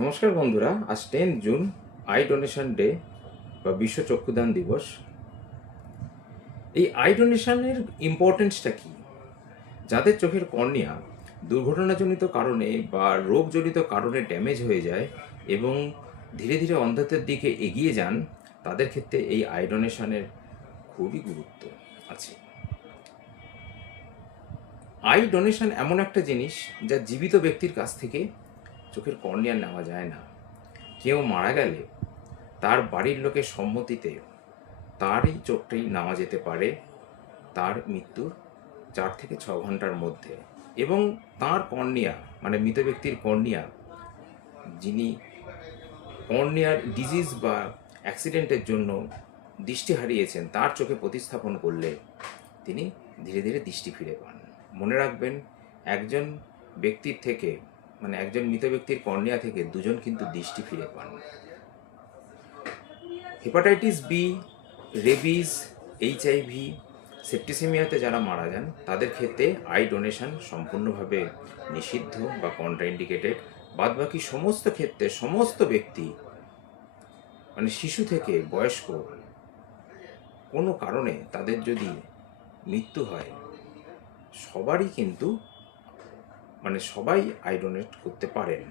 নমস্কার বন্ধুরা, আজ 10 জুন আই ডোনেশন ডে বা বিশ্ব চক্ষুদান দিবস। এই আই ডোনেশনের ইম্পর্টেন্সটা কি? যাদের চোখের কর্নিয়া দুর্ঘটনাজনিত কারণে বা রোগজনিত কারণে ড্যামেজ হয়ে যায় এবং ধীরে ধীরে অন্ধত্বের দিকে এগিয়ে যান, তাদের ক্ষেত্রে এই আই ডোনেশনের খুবই গুরুত্ব আছে। আই ডোনেশন এমন একটা জিনিস যা জীবিত ব্যক্তির কাছ থেকে চোখের কর্নিয়া নেওয়া যায় না। কেউ মারা গেলে তার বাড়ির লোকের সম্মতিতে তারই চোখটি নেওয়া যেতে পারে তার মৃত্যুর 4 থেকে 6 ঘন্টার মধ্যে। এবং তার কর্নিয়া, মানে মৃত ব্যক্তির কর্নিয়া, যিনি কর্নিয়ার ডিজিজ বা অ্যাক্সিডেন্টের জন্য দৃষ্টি হারিয়েছেন, তার চোখে প্রতিস্থাপন করলে তিনি ধীরে ধীরে দৃষ্টি ফিরে পান। মনে রাখবেন, একজন ব্যক্তির থেকে, মানে একজন মৃত ব্যক্তির কর্নিয়া থেকে দুজন কিন্তু দৃষ্টি ফিরে পান। হেপাটাইটিস বি, রেবিস, এইচআইভি, সেপ্টিসেমিয়াতে যারা মারা যান, তাদের ক্ষেত্রে আই ডোনেশন সম্পূর্ণভাবে নিষিদ্ধ বা কন্ট্রাইন্ডিকেটেড। বাদবাকি সমস্ত ক্ষেত্রে সমস্ত ব্যক্তি, মানে শিশু থেকে বয়স্ক, কোনো কারণে তাদের যদি মৃত্যু হয়, সবারই কিন্তু, মানে সবাই আই ডোনেট করতে পারেন।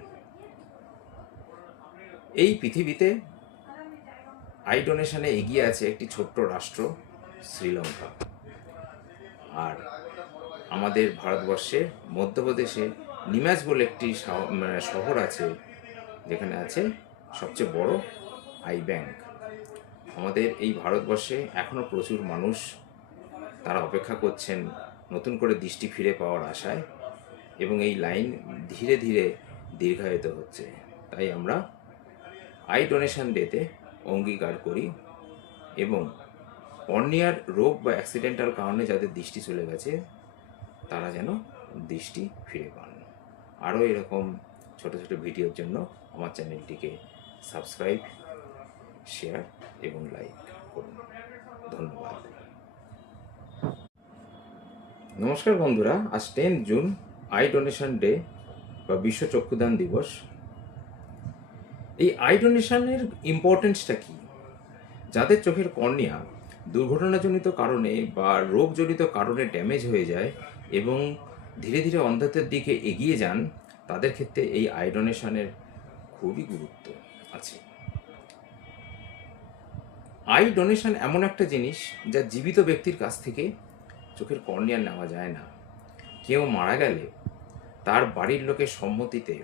এই পৃথিবীতে আই ডোনেশনে এগিয়ে আছে একটি ছোট্ট রাষ্ট্র, শ্রীলঙ্কা। আর আমাদের ভারতবর্ষে মধ্যপ্রদেশে নিমাজ বলে একটি শহর আছে, যেখানে আছে সবচেয়ে বড় আই ব্যাংক। আমাদের এই ভারতবর্ষে এখনও প্রচুর মানুষ, তারা অপেক্ষা করছেন নতুন করে দৃষ্টি ফিরে পাওয়ার আশায়, এবং এই লাইন ধীরে ধীরে দীর্ঘায়িত হচ্ছে। তাই আমরা আই ডোনেশন ডেতে অঙ্গীকার করি এবং কর্নিয়ার রোগ বা অ্যাক্সিডেন্টাল কারণে যাদের দৃষ্টি চলে গেছে, তারা যেন দৃষ্টি ফিরে পান। আরও এরকম ছোট ছোট ভিডিওর জন্য আমার চ্যানেলটিকে সাবস্ক্রাইব, শেয়ার এবং লাইক করুন। ধন্যবাদ। নমস্কার বন্ধুরা, আজ 10 জুন আই ডোনেশন ডে বা বিশ্ব চক্ষুদান দিবস। এই আই ডোনেশনের ইম্পর্টেন্সটা কি? যাদের চোখের কর্নিয়া দুর্ঘটনাজনিত কারণে বা রোগজনিত কারণে ড্যামেজ হয়ে যায় এবং ধীরে ধীরে অন্ধত্বের দিকে এগিয়ে যান, তাদের ক্ষেত্রে এই আই ডোনেশনের খুবই গুরুত্ব আছে। আই ডোনেশন এমন একটা জিনিস যা জীবিত ব্যক্তির কাছ থেকে চোখের কর্নিয়া নেওয়া যায় না। কেউ মারা গেলে তার বাড়ির লোকের সম্মতিতে